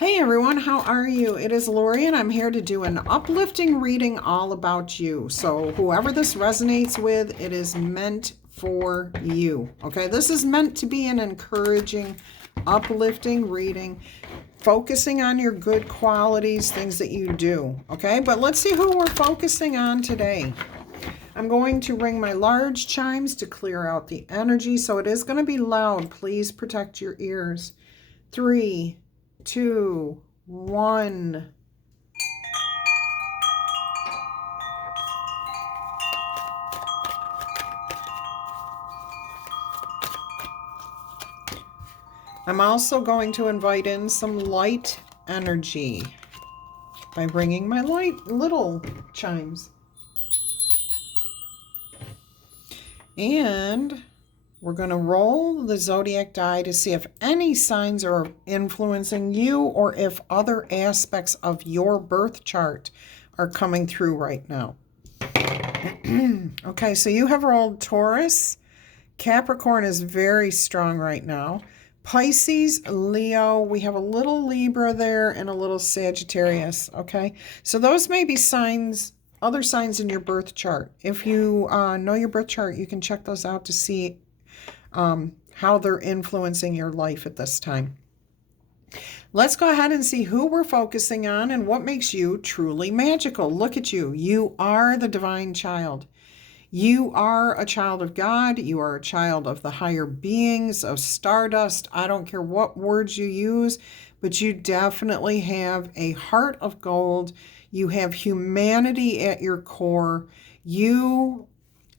Hey everyone, how are you? It is Laurie and I'm here to do an uplifting reading all about you. So whoever this resonates with, it is meant for you. Okay, this is meant to be an encouraging, uplifting reading, focusing on your good qualities, things that you do. Okay, but let's see who we're focusing on today. I'm going to ring my large chimes to clear out the energy, so it is going to be loud. Please protect your ears. 3, 2, 1. I'm also going to invite in some light energy by bringing my light little chimes. And we're going to roll the zodiac die to see if any signs are influencing you or if other aspects of your birth chart are coming through right now. Okay, so you have rolled Taurus. Capricorn is very strong right now. Pisces, Leo, we have a little Libra there and a little Sagittarius, okay? So those may be signs, other signs in your birth chart. If you know your birth chart, you can check those out to see how they're influencing your life at this time. Let's go ahead and see who we're focusing on and what makes you truly magical. Look at you. You are the divine child. You are a child of God. You are a child of the higher beings, of stardust. I don't care what words you use, but you definitely have a heart of gold. You have humanity at your core. You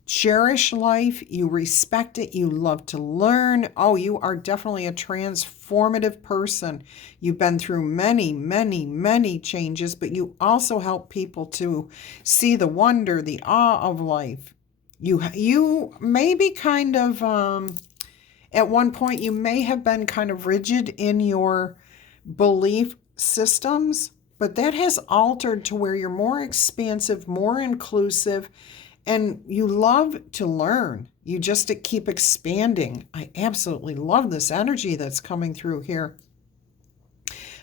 cherish life. You respect it. You love to learn. Oh, you are definitely a transformative person. You've been through many, many, many changes, but you also help people to see the wonder, the awe of life. You may be kind of, at one point, you may have been kind of rigid in your belief systems, but that has altered to where you're more expansive, more inclusive, and you love to learn. You just keep expanding. I absolutely love this energy that's coming through here.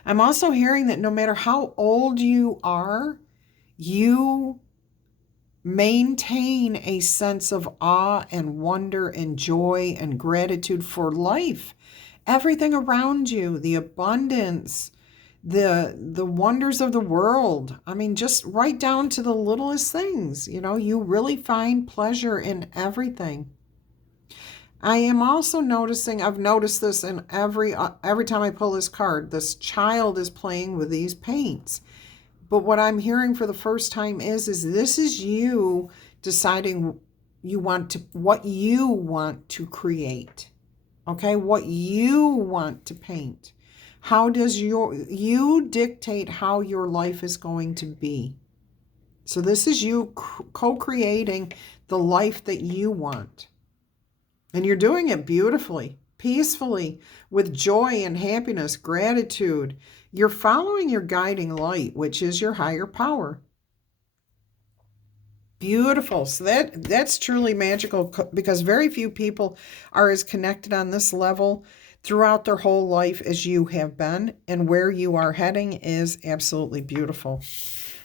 I'm also hearing that no matter how old you are, you maintain a sense of awe and wonder and joy and gratitude for life. Everything around you, the abundance, the wonders of the world. I mean, just right down to the littlest things. You know, you really find pleasure in everything. I am also noticing, I've noticed this in every time I pull this card, this child is playing with these paints. But what I'm hearing for the first time is this is you deciding what you want to create. Okay, what you want to paint. How does you dictate how your life is going to be? So this is you co-creating the life that you want. And you're doing it beautifully, peacefully, with joy and happiness, gratitude. You're following your guiding light, which is your higher power. Beautiful. So that's truly magical because very few people are as connected on this level throughout their whole life as you have been, and where you are heading is absolutely beautiful.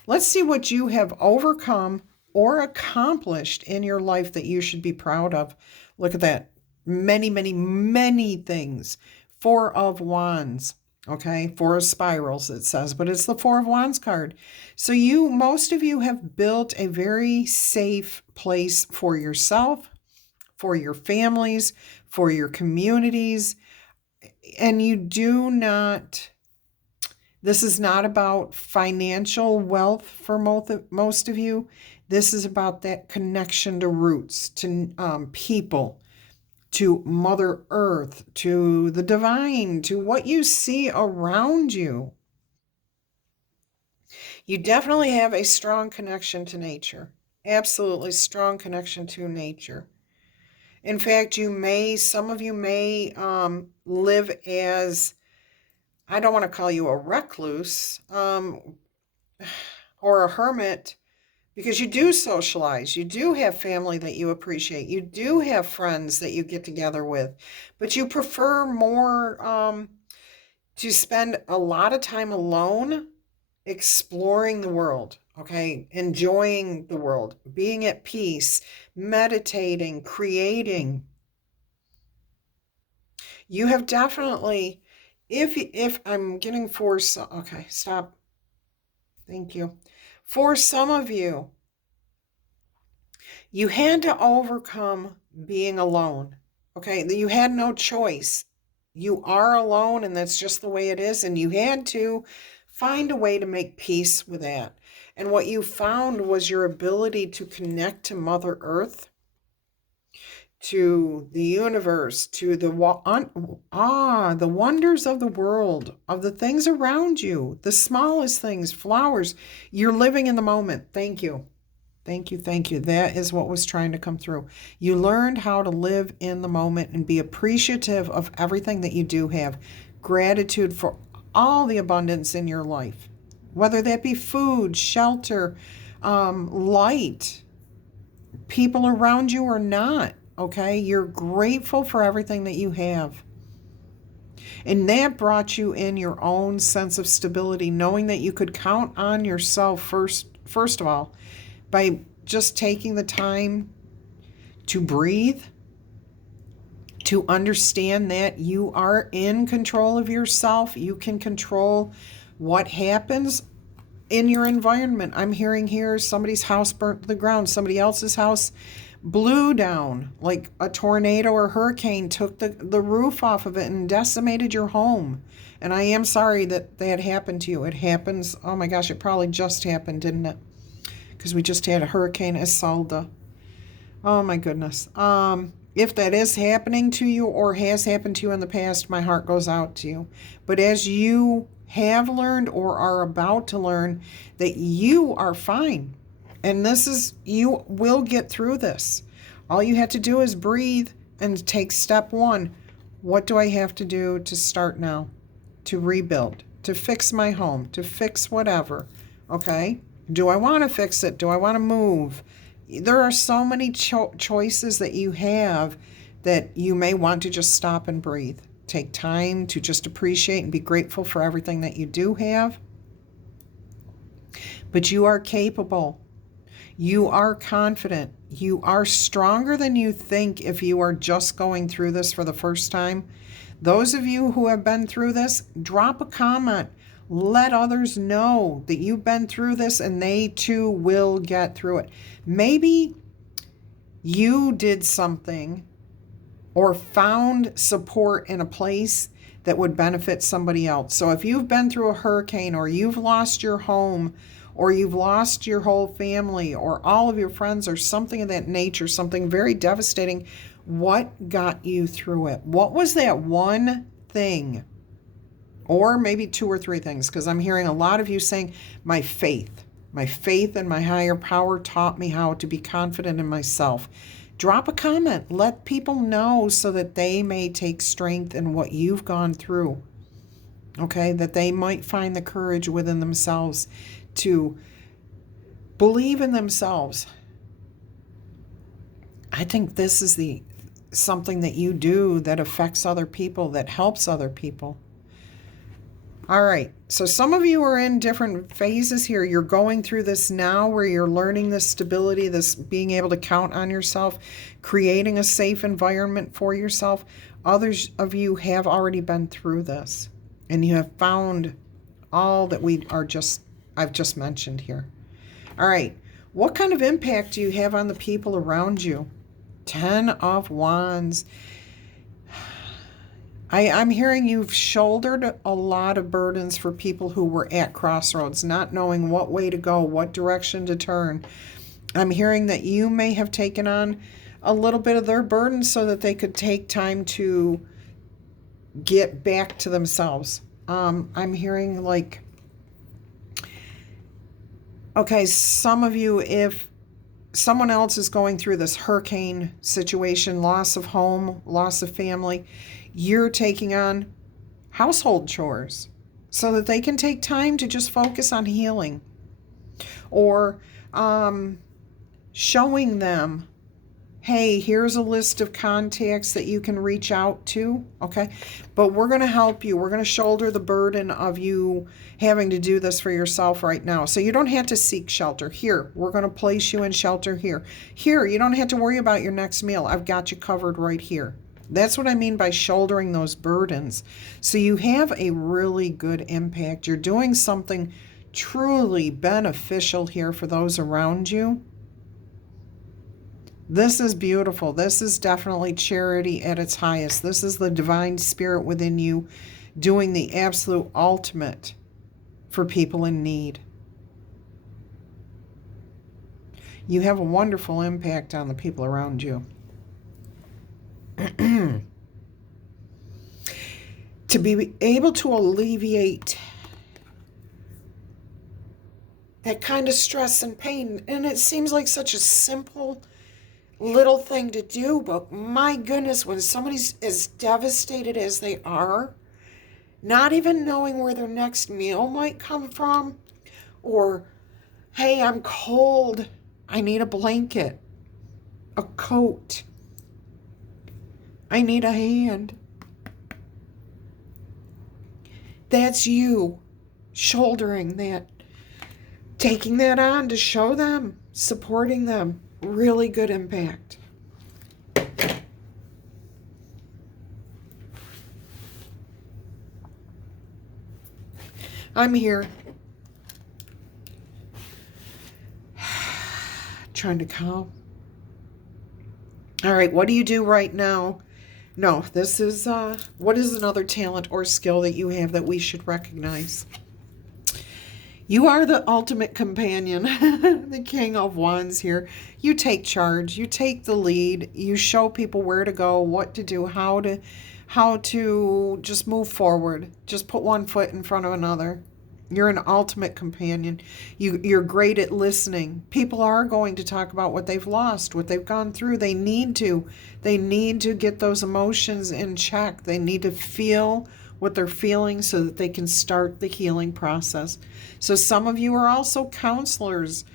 Let's see what you have overcome or accomplished in your life that you should be proud of. Look at that. Many, many, many things. 4 of Wands. Okay, 4 of Spirals it says, but it's the 4 of Wands card. So most of you have built a very safe place for yourself, for your families, for your communities. And you do not, this is not about financial wealth for most of you. This is about that connection to roots, to people, to Mother Earth, to the divine, to what you see around you. You definitely have a strong connection to nature. Absolutely strong connection to nature. In fact, some of you may live as, I don't want to call you a recluse or a hermit, because you do socialize. You do have family that you appreciate. You do have friends that you get together with, but you prefer more to spend a lot of time alone exploring the world, okay? Enjoying the world, being at peace, meditating, creating. You have definitely, if I'm getting for some, okay, stop. Thank you. For some of you, you had to overcome being alone. Okay, you had no choice. You are alone, and that's just the way it is. And you had to find a way to make peace with that. And what you found was your ability to connect to Mother Earth, to the universe, to the the wonders of the world, of the things around you, the smallest things, flowers. You're living in the moment. Thank you. Thank you, thank you. That is what was trying to come through. You learned how to live in the moment and be appreciative of everything that you do have. Gratitude for all the abundance in your life, whether that be food, shelter, light, people around you or not. Okay, you're grateful for everything that you have. And that brought you in your own sense of stability, knowing that you could count on yourself first of all, by just taking the time to breathe, to understand that you are in control of yourself. You can control what happens in your environment. I'm hearing here somebody's house burnt to the ground, somebody else's house blew down, like a tornado or hurricane took the roof off of it and decimated your home. And I am sorry that that happened to you. It happens. Oh my gosh, it probably just happened, didn't it? Because we just had a Hurricane Isolde. Oh my goodness. If that is happening to you or has happened to you in the past, my heart goes out to you. But as you have learned or are about to learn that you are fine, and you will get through this. All you have to do is breathe and take step one. What do I have to do to start now? To rebuild, to fix my home, to fix whatever. Okay? Do I want to fix it? Do I want to move? There are so many choices that you have that you may want to just stop and breathe. Take time to just appreciate and be grateful for everything that you do have. But you are capable. You are confident. You are stronger than you think if you are just going through this for the first time. Those of you who have been through this, drop a comment. Let others know that you've been through this and they too will get through it. Maybe you did something or found support in a place that would benefit somebody else. So if you've been through a hurricane or you've lost your home or you've lost your whole family or all of your friends or something of that nature, something very devastating, what got you through it? What was that one thing? Or maybe two or three things, because I'm hearing a lot of you saying, my faith in my higher power taught me how to be confident in myself. Drop a comment. Let people know so that they may take strength in what you've gone through. Okay, that they might find the courage within themselves to believe in themselves. I think this is something that you do that affects other people, that helps other people. All right, so some of you are in different phases here. You're going through this now where you're learning this stability, this being able to count on yourself, creating a safe environment for yourself. Others of you have already been through this and you have found all that I've just mentioned here. All right, what kind of impact do you have on the people around you? 10 of Wands. I'm hearing you've shouldered a lot of burdens for people who were at crossroads, not knowing what way to go, what direction to turn. I'm hearing that you may have taken on a little bit of their burden so that they could take time to get back to themselves. I'm hearing like, okay, some of you, if someone else is going through this hurricane situation, loss of home, loss of family, you're taking on household chores so that they can take time to just focus on healing, or showing them hey, here's a list of contacts that you can reach out to, okay? But we're going to help you. We're going to shoulder the burden of you having to do this for yourself right now. So you don't have to seek shelter. Here, we're going to place you in shelter here. Here, you don't have to worry about your next meal. I've got you covered right here. That's what I mean by shouldering those burdens. So you have a really good impact. You're doing something truly beneficial here for those around you. This is beautiful. This is definitely charity at its highest. This is the divine spirit within you doing the absolute ultimate for people in need. You have a wonderful impact on the people around you. To be able to alleviate that kind of stress and pain, and it seems like such a simple little thing to do, but my goodness, when somebody's as devastated as they are, not even knowing where their next meal might come from, or, hey, I'm cold, I need a blanket, a coat, I need a hand. That's you shouldering that, taking that on to show them, supporting them. Really good impact. I'm here. Trying to calm. All right, what do you do right now? No, this is, what is another talent or skill that you have that we should recognize? You are the ultimate companion, the King of Wands here. You take charge, you take the lead, you show people where to go, what to do, how to just move forward. Just put one foot in front of another. You're an ultimate companion. You're great at listening. People are going to talk about what they've lost, what they've gone through. They need to. They need to get those emotions in check. They need to feel what they're feeling so that they can start the healing process. So some of you are also counselors.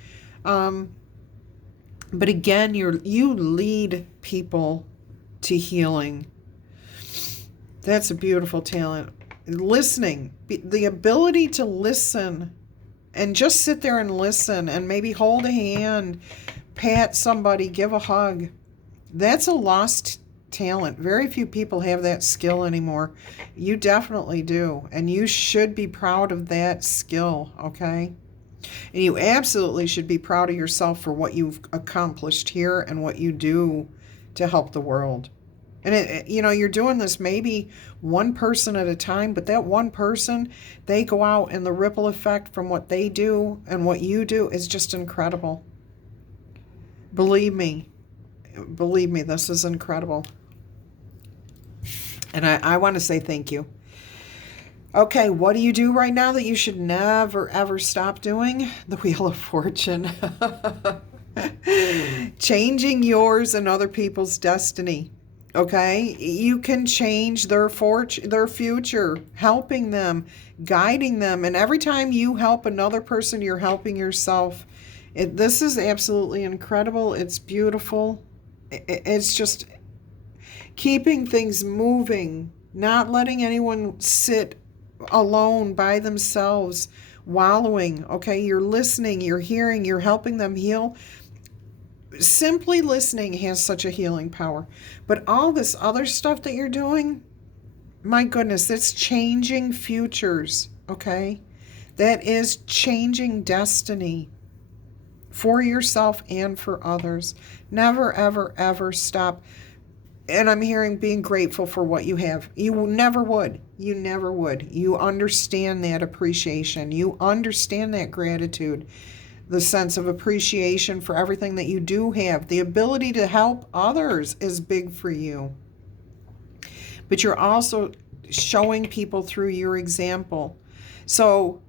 But again, you lead people to healing. That's a beautiful talent. Listening, the ability to listen and just sit there and listen and maybe hold a hand, pat somebody, give a hug. That's a lost talent. Very few people have that skill anymore. You definitely do. And you should be proud of that skill, okay? And you absolutely should be proud of yourself for what you've accomplished here and what you do to help the world. And, you're doing this maybe one person at a time, but that one person, they go out and the ripple effect from what they do and what you do is just incredible. Believe me, this is incredible. And I want to say thank you. Okay, what do you do right now that you should never, ever stop doing? The Wheel of Fortune. Changing yours and other people's destiny. Okay, you can change their future, helping them, guiding them. And every time you help another person, you're helping yourself. This is absolutely incredible. It's beautiful. It's just keeping things moving, not letting anyone sit alone by themselves, wallowing. Okay, you're listening, you're hearing, you're helping them heal. Simply listening has such a healing power. But all this other stuff that you're doing, my goodness, it's changing futures, okay? That is changing destiny for yourself and for others. Never, ever, ever stop. And I'm hearing being grateful for what you have. You never would. You never would. You understand that appreciation. You understand that gratitude. The sense of appreciation for everything that you do have. The ability to help others is big for you. But you're also showing people through your example. So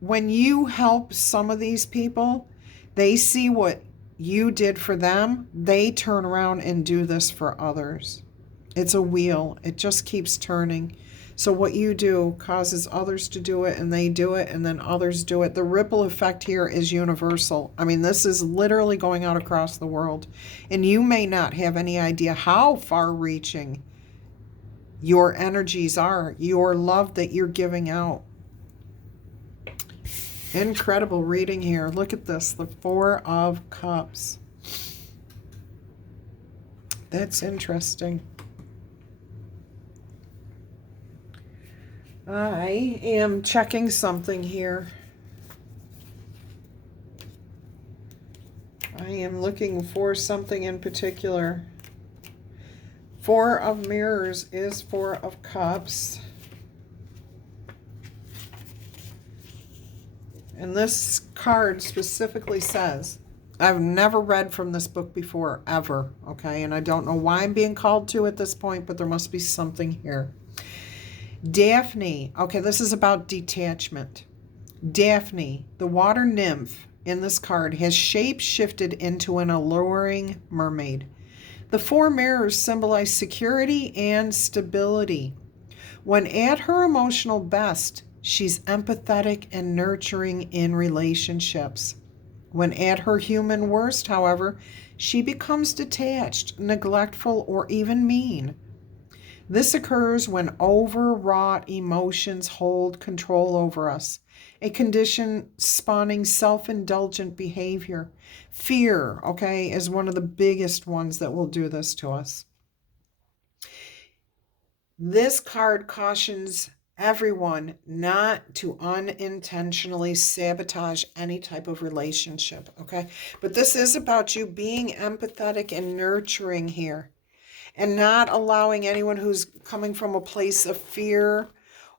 when you help some of these people, they see what you did for them. They turn around and do this for others. It's a wheel. It just keeps turning. So what you do causes others to do it, and they do it, and then others do it. The ripple effect here is universal. I mean, this is literally going out across the world. And you may not have any idea how far-reaching your energies are, your love that you're giving out. Incredible reading here. Look at this, the Four of Cups. That's interesting. I am checking something here. I am looking for something in particular. Four of Mirrors is Four of Cups. And this card specifically says, I've never read from this book before, ever, okay? And I don't know why I'm being called to at this point, but there must be something here. Daphne, okay, this is about detachment. Daphne, the water nymph in this card, has shape-shifted into an alluring mermaid. The four mirrors symbolize security and stability. When at her emotional best, she's empathetic and nurturing in relationships. When at her human worst, however, she becomes detached, neglectful, or even mean. This occurs when overwrought emotions hold control over us, a condition spawning self-indulgent behavior. Fear, okay, is one of the biggest ones that will do this to us. This card cautions everyone not to unintentionally sabotage any type of relationship, okay? But this is about you being empathetic and nurturing here, and not allowing anyone who's coming from a place of fear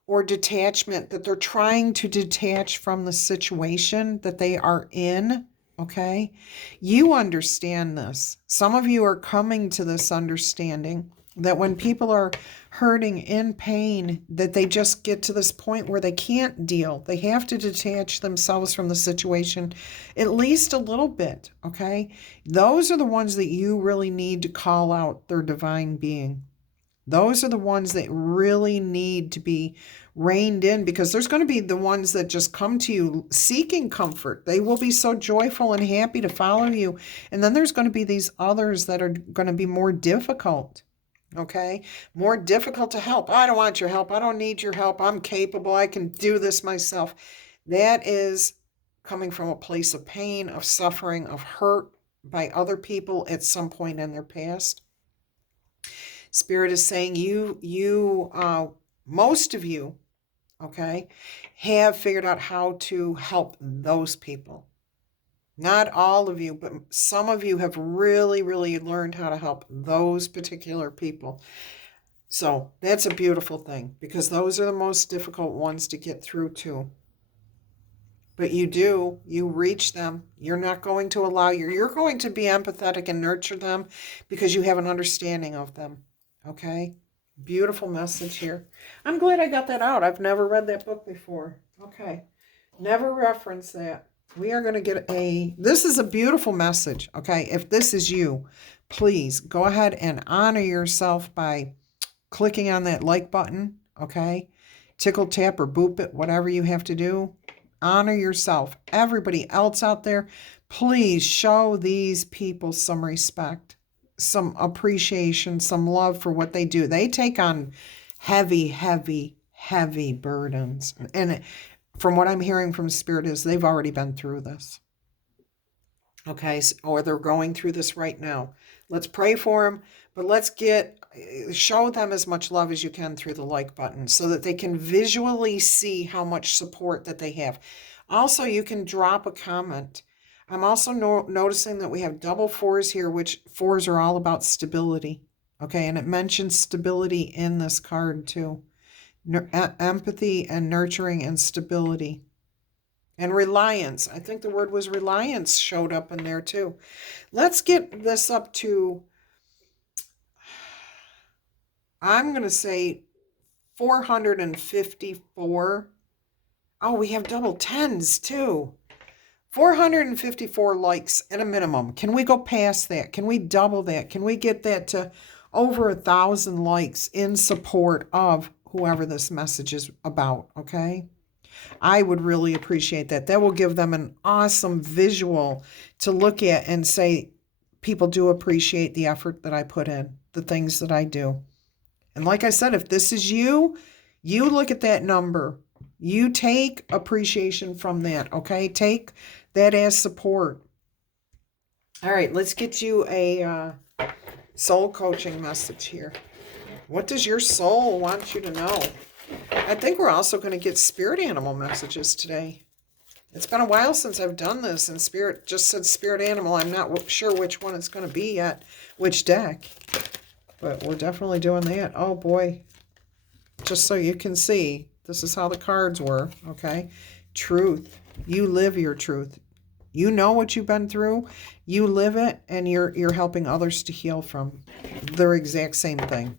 or detachment, that they're trying to detach from the situation that they are in, okay? You understand this. Some of you are coming to this understanding that when people are hurting, in pain, that they just get to this point where they can't deal. They have to detach themselves from the situation at least a little bit, okay? Those are the ones that you really need to call out their divine being. Those are the ones that really need to be reined in, because there's going to be the ones that just come to you seeking comfort. They will be so joyful and happy to follow you. And then there's going to be these others that are going to be more difficult. Okay, more difficult to help. I don't want your help. I don't need your help. I'm capable. I can do this myself. That is coming from a place of pain, of suffering, of hurt by other people at some point in their past. Spirit is saying most of you, okay, have figured out how to help those people. Not all of you, but some of you have really, really learned how to help those particular people. So that's a beautiful thing, because those are the most difficult ones to get through to. But you reach them. You're not going to allow you're going to be empathetic and nurture them because you have an understanding of them. Okay? Beautiful message here. I'm glad I got that out. I've never read that book before. Okay. Never reference that. We are going to get this is a beautiful message, okay? If this is you, please go ahead and honor yourself by clicking on that like button, okay? Tickle, tap, or boop it, whatever you have to do. Honor yourself. Everybody else out there, please show these people some respect, some appreciation, some love for what they do. They take on heavy, heavy, heavy burdens. And from what I'm hearing from Spirit is they've already been through this. Okay, or they're going through this right now. Let's pray for them, but let's show them as much love as you can through the like button so that they can visually see how much support that they have. Also, you can drop a comment. I'm also noticing that we have double fours here, which fours are all about stability. Okay, and it mentions stability in this card too. Empathy and nurturing and stability. And reliance. I think the word was reliance showed up in there too. Let's get this up to, I'm going to say 454. Oh, we have double tens too. 454 likes at a minimum. Can we go past that? Can we double that? Can we get that to over 1,000 likes in support of whoever this message is about, okay? I would really appreciate that. That will give them an awesome visual to look at and say, people do appreciate the effort that I put in, the things that I do. And like I said, if this is you, you look at that number. You take appreciation from that, okay? Take that as support. All right, let's get you a soul coaching message here. What does your soul want you to know? I think we're also going to get spirit animal messages today. It's been a while since I've done this, and Spirit just said spirit animal. I'm not sure which one it's going to be yet, which deck. But we're definitely doing that. Oh, boy. Just so you can see, this is how the cards were, okay? Truth. You live your truth. You know what you've been through. You live it, and you're helping others to heal from their exact same thing.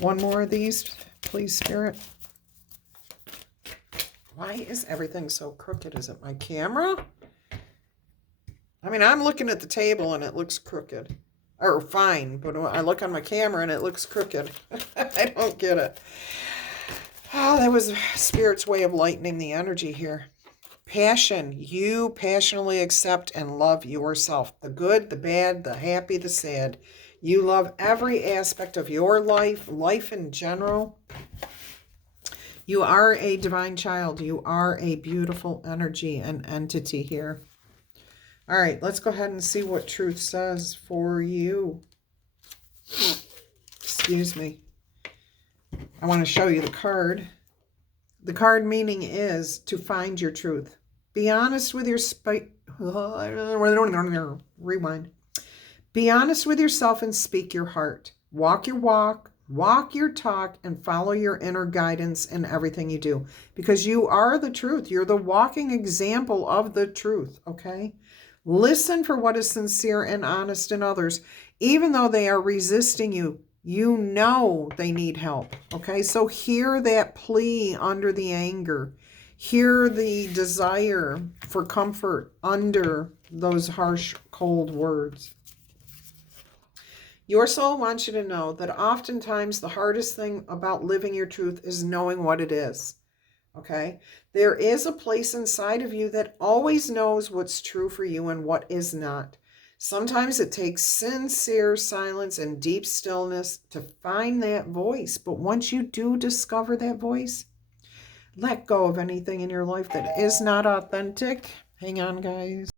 One more of these, please, Spirit. Why is everything so crooked? Is it my camera? I mean, I'm looking at the table and it looks crooked. Or fine, but I look on my camera and it looks crooked. I don't get it. Oh, that was Spirit's way of lightening the energy here. Passion. You passionately accept and love yourself. The good, the bad, the happy, the sad. You love every aspect of your life, life in general. You are a divine child. You are a beautiful energy and entity here. All right, let's go ahead and see what truth says for you. Excuse me. I want to show you the card. The card meaning is to find your truth. Be honest with your rewind. Be honest with yourself and speak your heart. Walk your walk, walk your talk, and follow your inner guidance in everything you do. Because you are the truth. You're the walking example of the truth, okay? Listen for what is sincere and honest in others. Even though they are resisting you, you know they need help, okay? So hear that plea under the anger. Hear the desire for comfort under those harsh, cold words. Your soul wants you to know that oftentimes the hardest thing about living your truth is knowing what it is, okay? There is a place inside of you that always knows what's true for you and what is not. Sometimes it takes sincere silence and deep stillness to find that voice. But once you do discover that voice, let go of anything in your life that is not authentic. Hang on, guys.